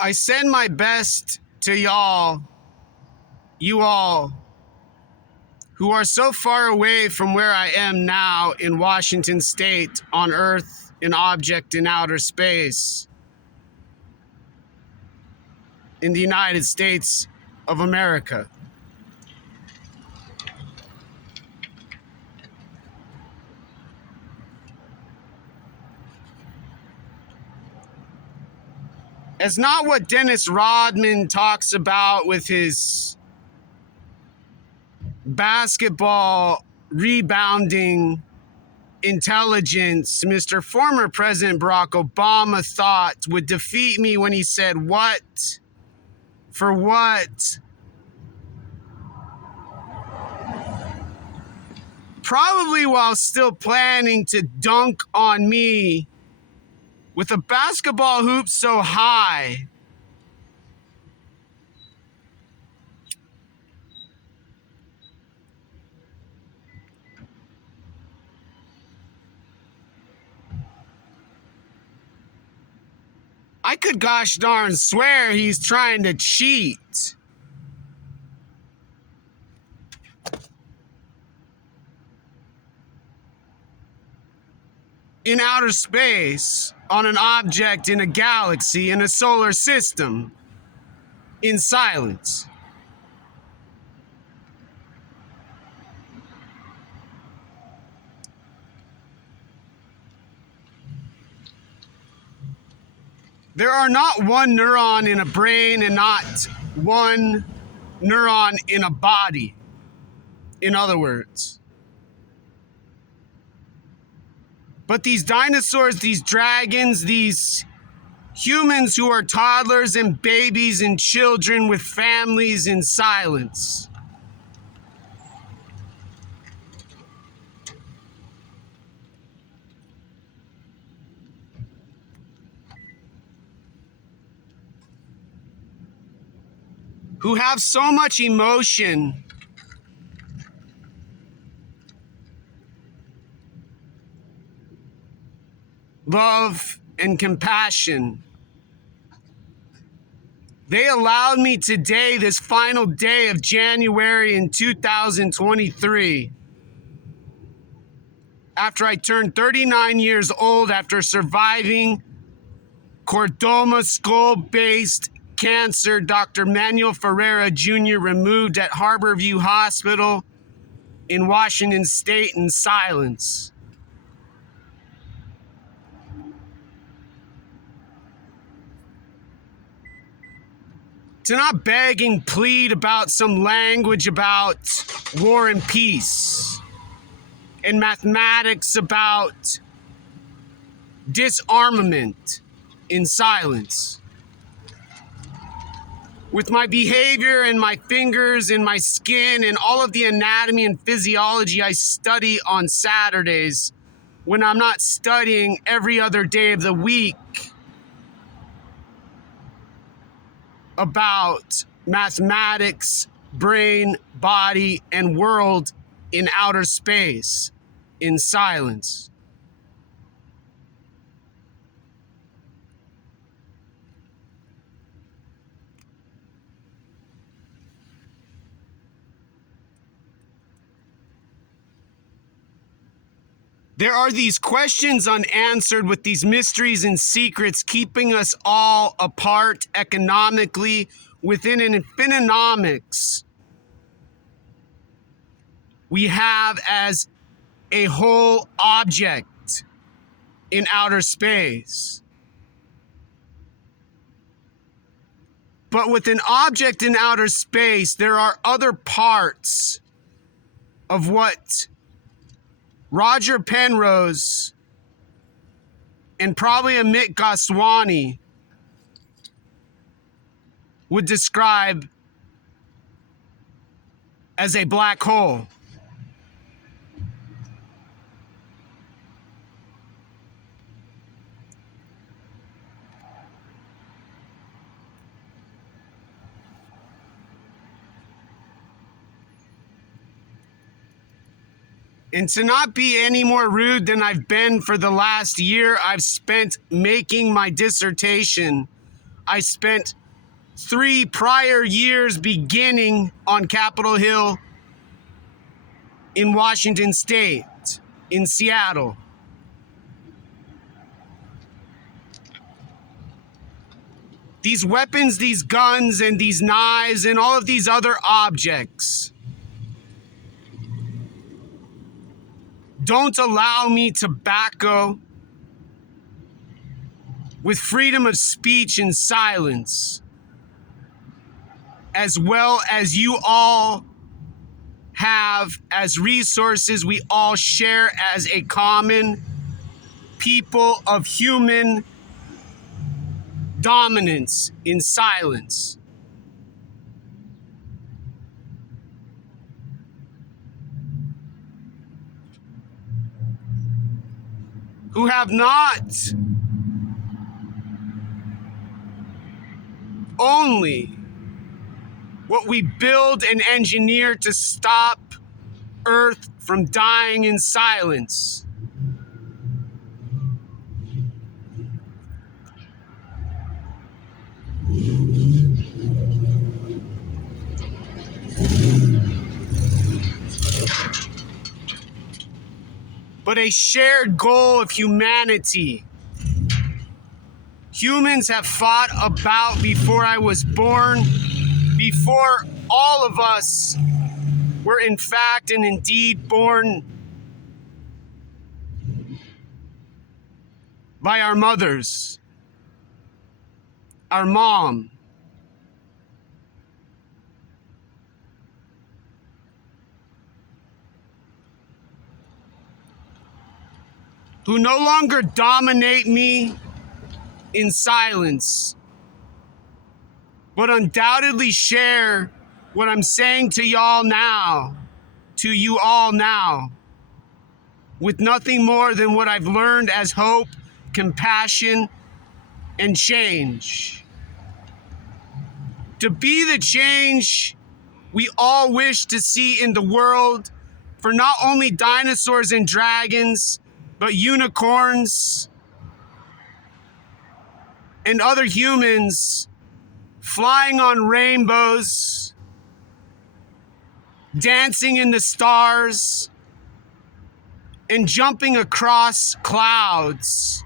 I send my best to y'all, you all, who are so far away from where I am now in Washington State, on Earth, an object in outer space, in the United States of America. It's not what Dennis Rodman talks about with his basketball rebounding intelligence Mr. Former President Barack Obama thought would defeat me when he said, "What? For what?" Probably while still planning to dunk on me with a basketball hoop so high I could gosh darn swear he's trying to cheat. In outer space, on an object in a galaxy, in a solar system, in silence. There are not one neuron in a brain and not one neuron in a body, in other words. But these dinosaurs, these dragons, these humans who are toddlers and babies and children with families in silence. Who have so much emotion, love, and compassion. They allowed me today, this final day of January in 2023, after I turned 39 years old, after surviving chordoma skull-based cancer, Dr. Manuel Ferreira Jr. removed at Harborview Hospital in Washington State in silence. To not beg and plead about some language about war and peace, and mathematics about disarmament in silence. With my behavior and my fingers and my skin and all of the anatomy and physiology I study on Saturdays when I'm not studying every other day of the week about mathematics, brain, body, and world in outer space, in silence. There are these questions unanswered with these mysteries and secrets keeping us all apart economically within an infininomics we have as a whole object in outer space. But with an object in outer space, there are other parts of what Roger Penrose and probably Amit Goswami would describe as a black hole. And to not be any more rude than I've been for the last year I've spent making my dissertation I spent 3 prior years beginning on Capitol Hill in Washington State, in Seattle. These weapons, these guns, and these knives, and all of these other objects don't allow me tobacco with freedom of speech and silence, as well as you all have as resources we all share as a common people of human dominance in silence. Who have not only what we build and engineer to stop Earth from dying in silence, but a shared goal of humanity. Humans have fought about before I was born, before all of us were in fact and indeed born by our mothers, our mom, who no longer dominate me in silence, but undoubtedly share what I'm saying to y'all now, to you all now, with nothing more than what I've learned as hope, compassion, and change. To be the change we all wish to see in the world for not only dinosaurs and dragons, but unicorns and other humans flying on rainbows, dancing in the stars, and jumping across clouds,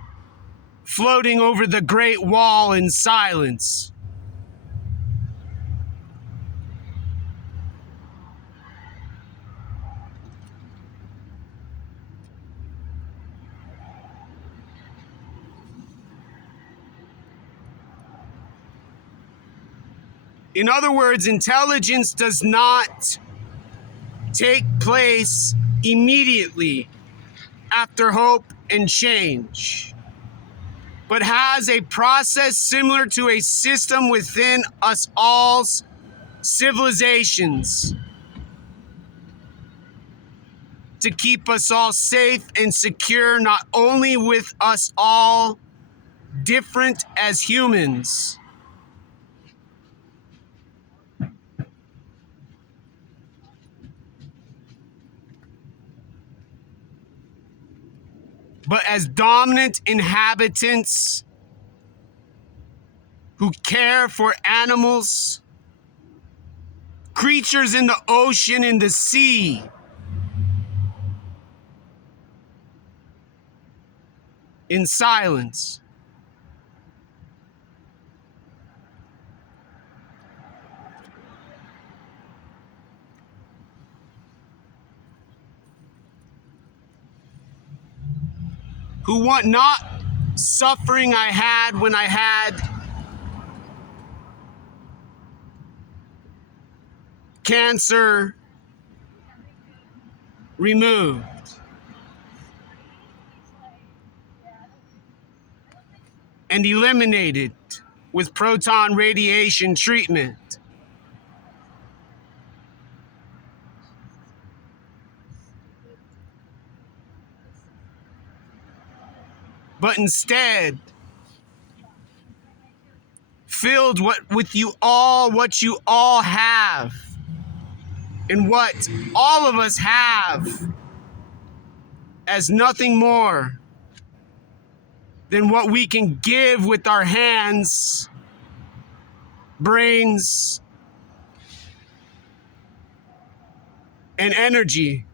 floating over the Great Wall in silence. In other words, intelligence does not take place immediately after hope and change, but has a process similar to a system within us all's civilizations to keep us all safe and secure, not only with us all different as humans, but as dominant inhabitants who care for animals, creatures in the ocean and the sea, in silence. Who want not suffering I had when I had cancer removed, and eliminated with proton radiation treatment. But instead, filled with you all, what you all have, and what all of us have, as nothing more than what we can give with our hands brains, and energy